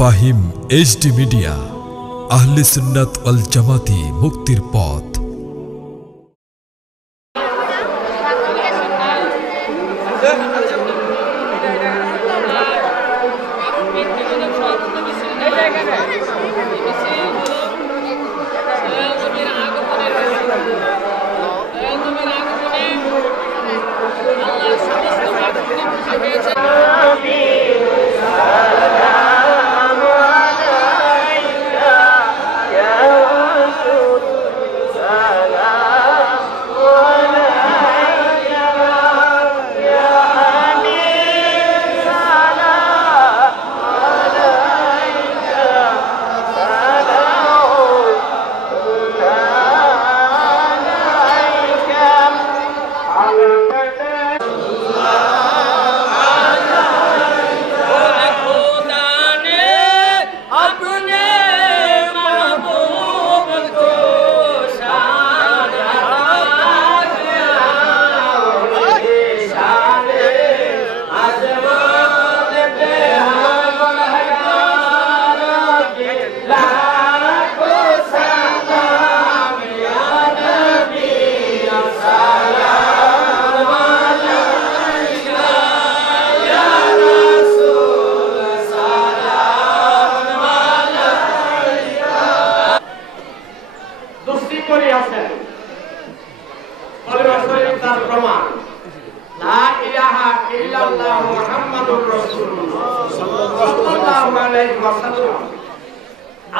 Fahim HD media, আহলে সুন্নাত ওয়াল জামাতি, মুক্তির পথ।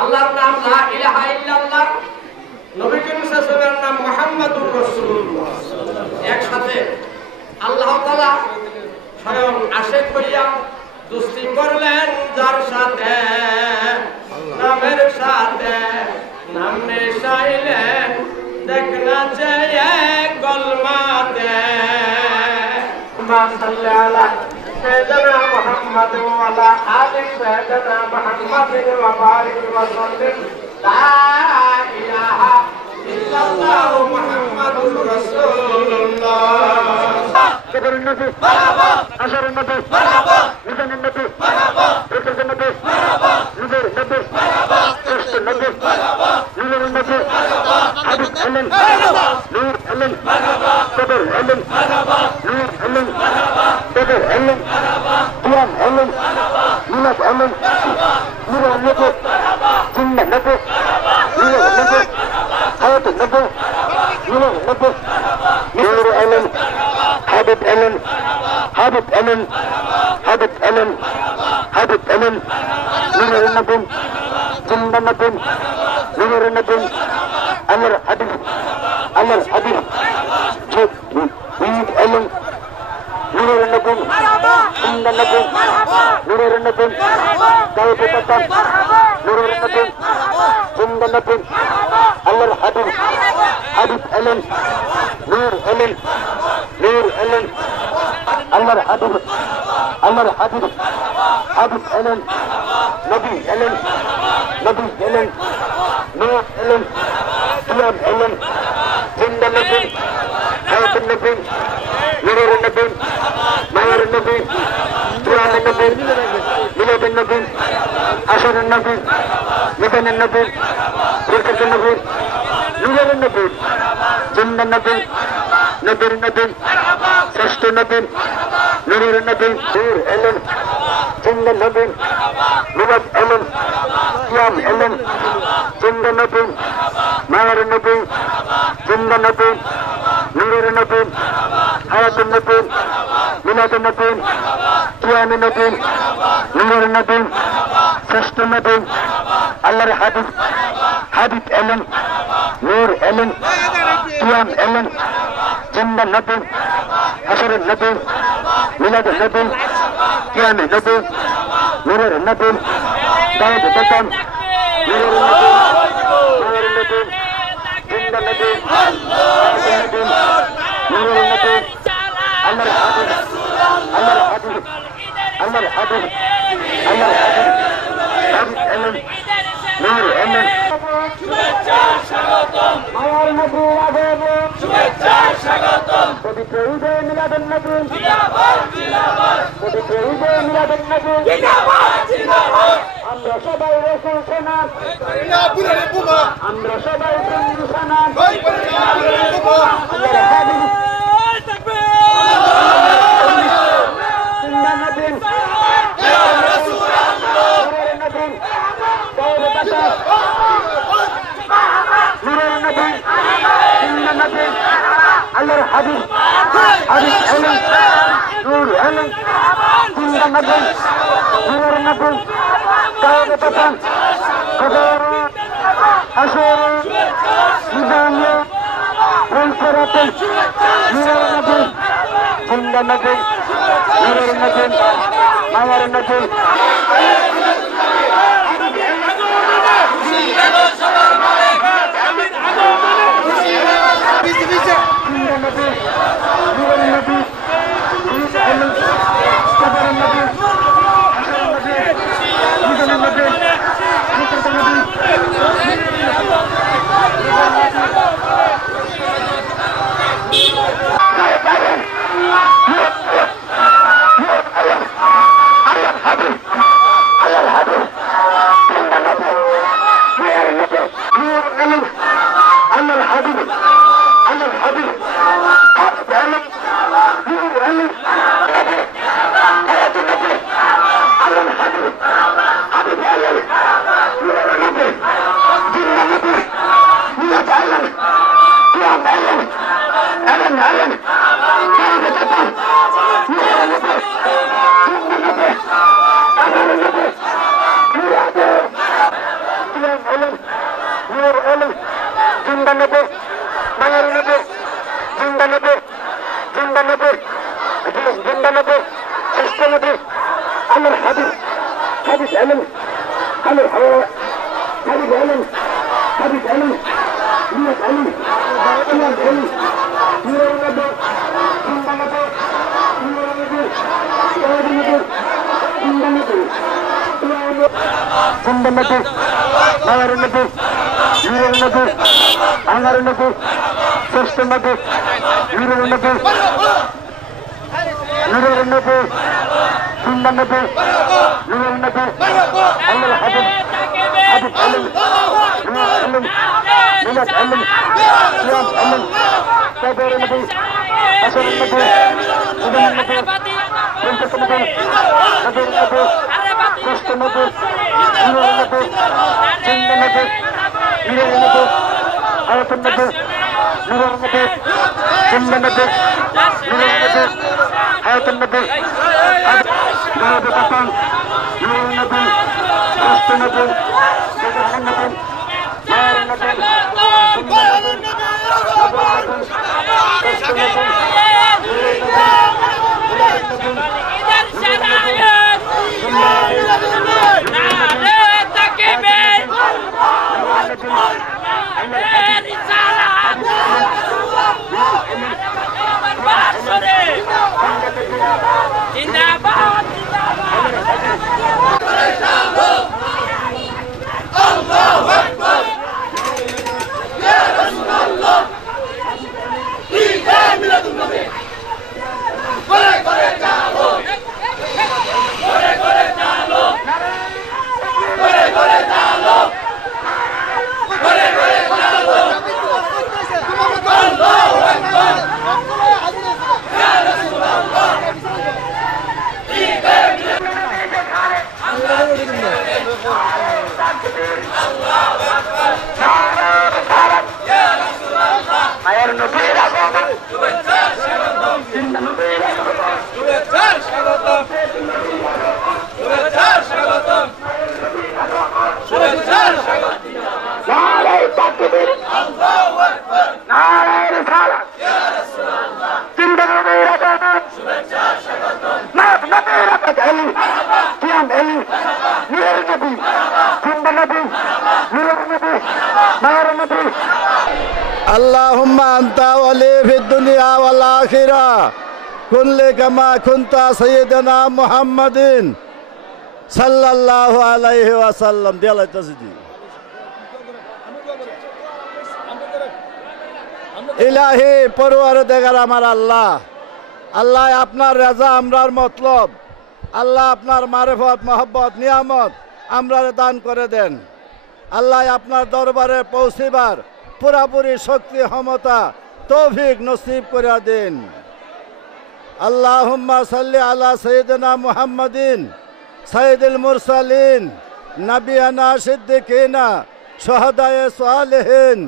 আল্লাহর নাম লা ইলাহা ইল্লাল্লাহ, নবী করিম সাল্লাল্লাহু আলাইহি ওয়াসাল্লামের নাম মুহাম্মাদুর রাসূলুল্লাহ। একসাথে আল্লাহ তাআলা স্বয়ং আশিক হইয়া দোস্তি করলেন যার সাথে, নামের সাথে নাম মিশাইলেন, দেখনা চেয়ে গোলমাতে। সাল্লাল্লাহু আলাইহি سيدنا محمد وعلى آل سيدنا محمد وبارك وسلم. لا إله إلا الله محمد رسول الله. كبر النبي مرحبا، أشر النبي مرحبا، إذن النبي مرحبا، رسل النبي مرحبا، نذير النبي مرحبا، رشد النبي مرحبا، نور النبي مرحبا، حبيب علم مرحبا، نور علم مرحبا، كبر علم مرحبا، نور علم مرحبا، كبر علم مرحبا، قيام علم مرحبا، ميلاد علم مرحبا، نور النبي مرحبا، جنة النبي مرحبا، نور النبي مرحبا، حياة النبي مرحبا، نور النبي مرحبا، نور علم حبيب علم، حبيب علم، حبيب علم، حبيب علم، نور النبي، جنة النبي، نور النبي، أمر حبيب، أمر حبيب، جد ويد علم، نور النبي، جنة النبي، نور النبي، داود البطل، نور النبي، جنة النبي، أمر حبيب، حبيب علم، نور علم، نور علم، أمر حبيب، أمر حبيب، حبيب علم، نبي علم، نبي علم، نور علم، قيام علم، جند النبي، حياة النبي، نور النبي، نور النبي، قيام النبي، ميلاد النبي، عشر النبي، مثل النبي، بركة النبي، نور النبي، جند النبي، نبي النبي، سشت النبي، نور النبي، نور علم، جند النبي، ميلاد علم، قيام علم، جند النبي، نور النبي، جند النبي، نور النبي، حياة النبي، ميلاد النبي، قيام النبي، نور النبي، سشت النبي، الله حبيب، حبيب علم، نور علم، قيام علم، جند النبي، حشر النبي، ميلاد النبي، قيام النبي، نور النبي، داود البطل، نور النبي، نور النبي، جند النبي، نور النبي، أمر حبيب، أمر حبيب، أمر حبيب، أمر حبيب، حبيب علم، نور علم। শুভেচ্ছা স্বাগতম, মায়ার নবী আগমন, শুভেচ্ছা স্বাগতম, পবিত্র ঈদে মিলাদুন নবী, জিন্দাবাদ জিন্দাবাদ, পবিত্র ঈদে মিলাদুন নবী, জিন্দাবাদ জিন্দাবাদ। আমরা আমরা সবাই বন্ধু সানাম আল্লাহর হাবিব সুন্নাতুন ইয়া রাসূলুল্লাহ নূরুন তাওবাতা নূরুন নবী সুন্নাতুন আল্লাহর হাবিব হাবিব আলম নূর আলম সুন্নাতুন নূরুন নবী তাওবাতা قدر أشور مدانية والفرط نور النبي جند النبي نور النبي نور النبي اللهم أنت ولي في الدنيا والآخرة كن كما كنت سيدنا محمد صلى الله عليه وسلم ديال تسدي إلهي পরওয়ারদিগার আমার আল্লাহ আল্লাহ আপনার রাজা আমরার মতলব আল্লাহ আপনার মারিফত মহব্বত নিয়ামত আমরারে দান করে দেন আল্লাহ আপনার দরবারে পৌঁছিবার পুরাপুরি শক্তি ক্ষমতা তৌফিক নসিব করে দিন। আল্লাহুম্মা সাল্লি আলা সাইয়্যিদিনা মুহাম্মাদিন সাইয়্যিদুল মুরসালিন নবিয়ানা সিদ্দিকিনা শুহাদায়ে সালিহিন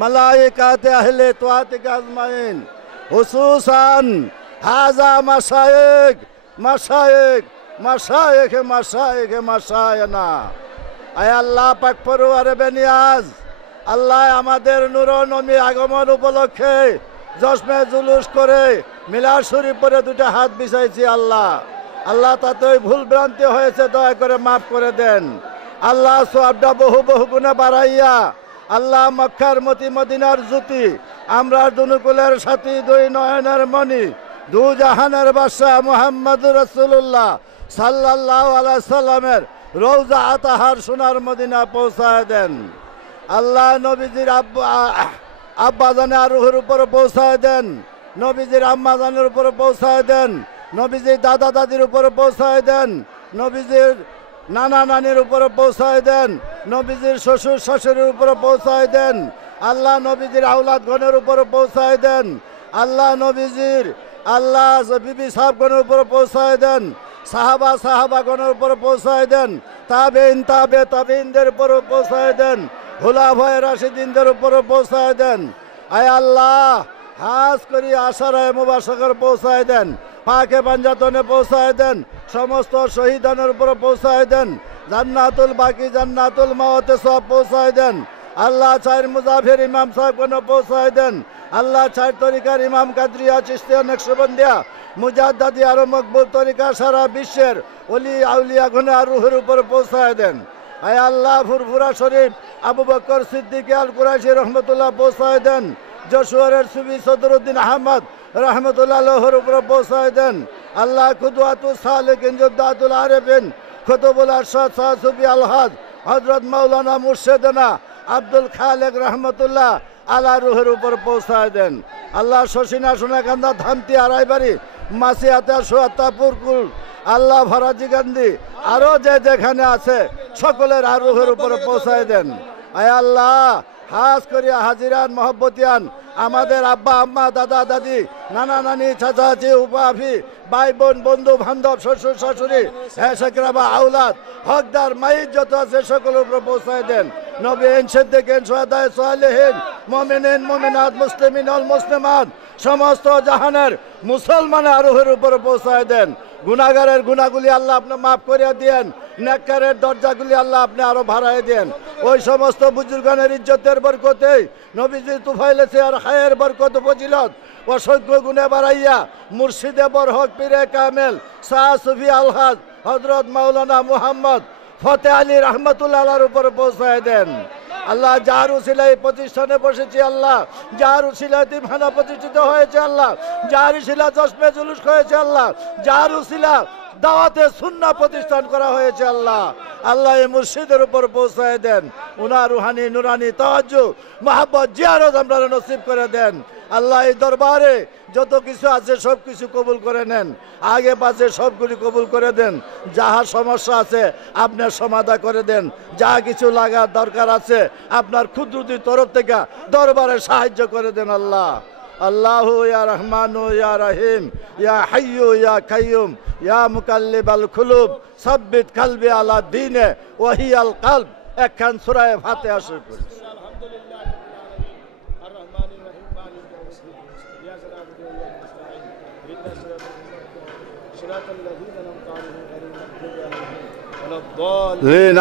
মালায়েকাতে আহলে তাআতিক আজমাইন হুসুসান হাযা মাশায়েখ মাশায়েখ মাশায়েখ মাশায়েখ মাশায়েনা। আয় আল্লাহ পাক পরওয়ারে বেনিয়াজ, আল্লাহ আমাদের নূর নবী আগমন উপলক্ষে জশ্নে জুলুস করে মিলাদ শরীফ পরে দুটো হাত বিছাইছি আল্লাহ। আল্লাহ তাতে ভুল ভ্রান্তি হয়েছে, দয়া করে মাফ করে দেন আল্লাহ। সওয়াবটা বহু বহু গুণে বাড়াইয়া আল্লাহ মক্কার মতি মদিনার জ্যোতি আমরা দুনুকুলের সাথী দুই নয়নের মণি দু জাহানের বাদশাহ মুহাম্মদুর রাসূলুল্লাহ সাল্লাল্লাহু আলাইহি সাল্লামের রওজা আতাহার সোনার মদিনা পৌঁছায় দেন আল্লাহ। নবীজির আব্বা জানে আরোহের উপরে পৌঁছায় দেন, নবীজির আম্মা জানের উপরে পৌঁছায় দেন, নবীজির দাদা দাদির উপরে পৌঁছায় দেন, নবীজির নানা নানির উপরে পৌঁছায় দেন, নবীজির শ্বশুর শাশুড়ির উপরে পৌঁছায় দেন আল্লাহ। নবীজির আওলাদ গণের উপরে পৌঁছায় দেন আল্লাহ। নবীজির আল্লাহ বিবি সাহাবগণের উপরে পৌঁছায় দেন, সাহাবা গণের উপরে পৌঁছায় দেন, তাবেইনদের উপরে পৌঁছায় দেন, খুলাফায়ে রাশিদিনদের উপরে পৌঁছায় দেন। আয় আল্লাহ হাজ করি আশারায়ে মুবাশশারার পৌঁছায় দেন, পাকে পাঞ্জাতনে পৌঁছায় দেন, সমস্ত শহীদানের উপরে পৌঁছায় দেন, জান্নাতুল বাকি জান্নাতুল মাওয়াতে সব পৌঁছায় দেন আল্লাহ। চার মুজাফির ইমাম সাহেবগণ পৌঁছায় দেন আল্লাহ। চার তরিকার ইমাম কাদরিয়া চিশতিয়া নকশবন্দিয়া মুজাদ্দাদি আরো মকবুল তরিকা সারা বিশ্বের ওলি আউলিয়া গণে আর রুহের উপরে পৌঁছায় দেন। আয় আল্লাহ ফুরফুরা শরীফ আবু বকর সিদ্দিক আল কুরাইশি রহমতুল্লাহ পৌঁছায় দেন, যশোরের সুবি সদরুদ্দিন আহমদ রহমতুল্লাহ আলাইহির উপরে পৌঁছায় দেন আল্লাহ। কুদওয়াতুস সালিকিন জুদ্দাতুল আরিফিন কুতুবুল আরশাদ শাহ সুফি আলহাজ হযরত মাওলানা মুর্শিদানা আব্দুল খালেক রহমতুল্লাহ আলা রুহের উপর পৌঁছায় দেন আল্লাহ। শশিনা সোনাকান্দা ধামতি আড়াইবাড়ি মাসিয়াতা সোয়াত্তাপুরকুল আল্লাহ ফরাজি গান্ধী আরো যে যেখানে আছে সকলের আর রুহের উপরে পৌঁছায় দেন। আয় আল্লাহ হাজ করিয়া হাজিরান মহব্বতিয়ান আমাদের আব্বা আম্মা দাদা দাদি নানা নানি চাচা চাচি উপাফি ভাই বোন বন্ধু বান্ধব শ্বশুর শাশুড়ি হেসেকরাবা আউলাদ হকদার মাইজ যত আছে সকলের উপর পৌঁছায় দেন। নবীন সিদ্দিকিন শুহাদায়ে সালিহিন মুমিনিন মুমিনাত মুসলিমিন ওয়াল মুসলিমাত সমস্ত জাহানের মুসলমানের রুহের উপর পৌঁছায় দেন। গুনাহগারের গুনাহগুলি আল্লাহ আপনি মাফ করে দেন, নেককারের দরজাগুলি আল্লাহ আপনি আরো বাড়ায় দেন। ওই সমস্ত বুজুর্গানের ইজ্জতের বরকতে নবীজি তুফাইলেছে আর খায়ের বরকত ফজিলত অসংখ্য গুণে বাড়াইয়া মুর্শিদে বরহক পীরে কামেল শাহ সুফি আলহাজ হযরত মাওলানা মুহাম্মদ ফতে আলী রহমতুল্লাহ আলাইহির উপর পৌঁছায় দেন আল্লাহ। যার উসিলায় প্রতিষ্ঠানে বসেছি আল্লাহ, যার উসিলায় তিনখানা প্রতিষ্ঠিত হয়েছে আল্লাহ, যার উসিলা জশ্নে জুলুস হয়েছে আল্লাহ, যার উসিলা দাওয়াতে সুন্নাহ প্রতিষ্ঠান করা হয়েছে আল্লাহ। আল্লাহ এই মুর্শিদের উপর পৌঁছায় দেন, উনার রুহানি নুরানি তাওয়াজ্জুহ মহব্বত জিয়ারত আমরা নসিব করে দেন আল্লাহ। এই দরবারে যত কিছু আছে সব কিছু কবুল করে নেন, আগে পাশে সবগুলি কবুল করে দেন। যাহা সমস্যা আছে আপনার সমাধান করে দেন, যা কিছু লাগার দরকার আছে আপনার ক্ষুদ্রতির তরফ থেকে দরবারে সাহায্য করে দেন আল্লাহ। আল্লাহু ইয়া রহমানু ইয়া রহিম ইয়া হাইয়্যু ইয়া কাইয়্যুম ইয়া মুকাল্লিবাল কুলুব সাব্বিত কলবি আলা দীনে ওয়াহিয়াল কলব। একখান সূরা ফাতিহা শরীফ পড়ি।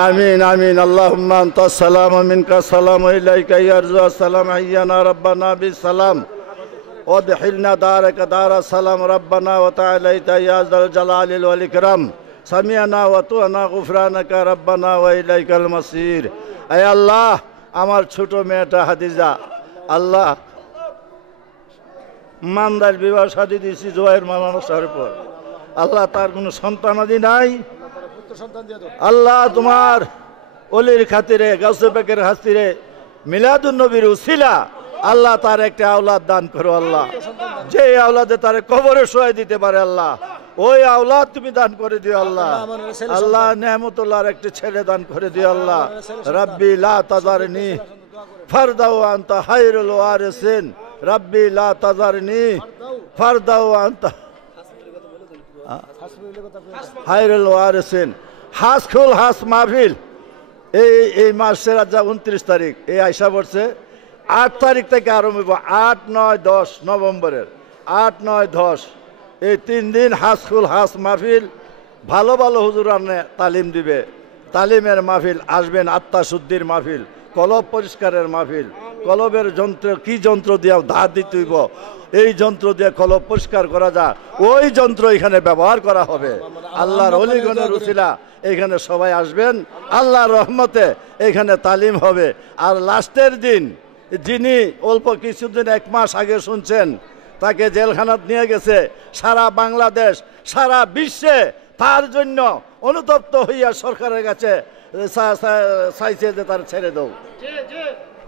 آمين آمين اللهم أنت السلام ومنك السلام وإليك يرجع السلام حينا ربنا بالسلام وادخلنا دارك دار السلام ربنا وتعاليت يا ذا الجلال والإكرام سمعنا وأطعنا غفرانك ربنا وإليك المصير। أي الله আমার ছোট মেয়েটা হাদিজা আল্লাহ মান্দার বিবাহ শাদী দিয়েছি জোয়ের মালানো শহরের পর আল্লাহ তার কোনো সন্তানাদি নাই আল্লাহ তোমার অলির খাতিরে গাউসে পাকের খাতিরে মিলাদুন নবীর উসিলা আল্লাহ তার একটা আওলাদ দান করো আল্লাহ, যে আওলাদে তারে কবরে শোয়াই দিতে পারে আল্লাহ। ওই আওলাদ তুমি দান করে দিও আল্লাহ। আল্লাহ নেয়ামতুল্লাহর একটি ছেলে দান করে দিও আল্লাহ। রাব্বি লা তাজারনি ফারদাও আনতা খায়রুল ওয়ারিসিন। রাব্বি লা তাজারনি ফারদাও আনতা খায়রুল ওয়ারিসিন। হাসখুল হাস মাহফিল এই মাসের আজ 29 তারিখ, এই আইসা পড়ছে 8 তারিখ থেকে আরম্ভ হইব, 8, 9, 10 নভেম্বরের 8, 9, 10 এই 3 দিন হাসখুল হাস মাহফিল। ভালো ভালো হুজুরানে তালিম দিবে, তালিমের মাহফিল আসবেন, আত্মা শুদ্ধির মাহফিল, কলব পরিষ্কারের মাহফিল। কলবের যন্ত্র কি যন্ত্র দিয়ে দাঁত দিতে হইব, এই যন্ত্র দিয়ে কলব পরিষ্কার করা যায়, ওই যন্ত্র এখানে ব্যবহার করা হবে। আল্লাহর অলিগণের উসিলা এখানে সবাই আসবেন, আল্লাহর রহমতে এখানে তালিম হবে। আর লাস্টের দিন যিনি অল্প কিছুদিন 1 মাস আগে শুনছেন তাকে জেলখানাত নিয়ে গেছে, সারা বাংলাদেশ সারা বিশ্বে তার জন্য অনুতপ্ত হইয়া সরকারের কাছে চাইছে যে তার ছেড়ে দাও।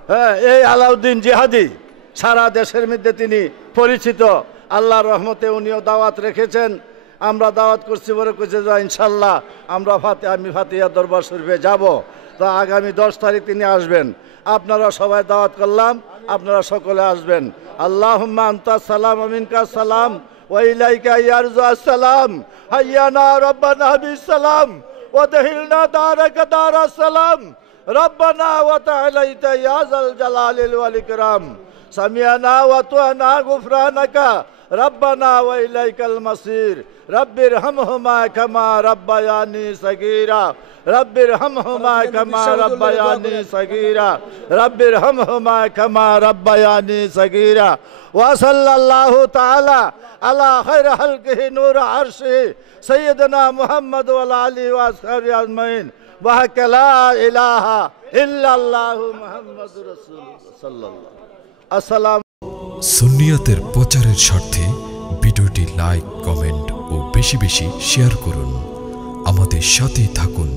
হ্যাঁ, এই আলাউদ্দিন জিহাদি সারা দেশের মধ্যে তিনি পরিচিত। আল্লাহর রহমতে উনিও দাওয়াত রেখেছেন, আমরা দাওয়াত করছি বলে কইছে যে ইনশাল্লাহ আমি ফাতিহা দরবার শরীফে যাব। তা আগামী 10 তারিখ তিনি আসবেন। আপনারা সবাই দাওয়াত করলাম, আপনারা সকলে আসবেন। আল্লাহুম্মা আনতা সালাম ওয়া মিনকা সালাম ওয়া ইলাইকা ইয়ারজু আসসালাম। হাইয়ানা রাব্বানা বিস সালাম ওয়া দাখিলনা দারাকা দারাস সালাম। রব্বানা ওয়া তাআলাইতা ইয়া যাল জালালিল ওয়াল ইকরাম। সামিয়ানা ওয়া তুআনা গুফরানাকা রব্বানা ওয়া ইলাইকাল মাসির। রব্বিরহামহুমা কামা রাব্বায়ানি সাগীরা। রব্বিরহামহুমা কামা রাব্বায়ানি সাগীরা। রব্বিরহামহুমা কামা রাব্বায়ানি সাগীরা। ওয়া সাল্লাল্লাহু তাআলা আলা খায়রি খালকিহি নূর আরশি সাইয়্যিদিনা মুহাম্মদ ওয়া আলা আলিহি ওয়া আসহাবিহি আজমাইন। ওয়া হাক্কা লা ইলাহা ইল্লাল্লাহু মুহাম্মাদুর রাসূলুল্লাহ সাল্লাল্লাহু আসসালাম। সুন্নিয়াতের প্রচারের স্বার্থে ভিডিওটি লাইক, কমেন্ট ও বেশি বেশি শেয়ার করুন। আমাদের সাথেই থাকুন।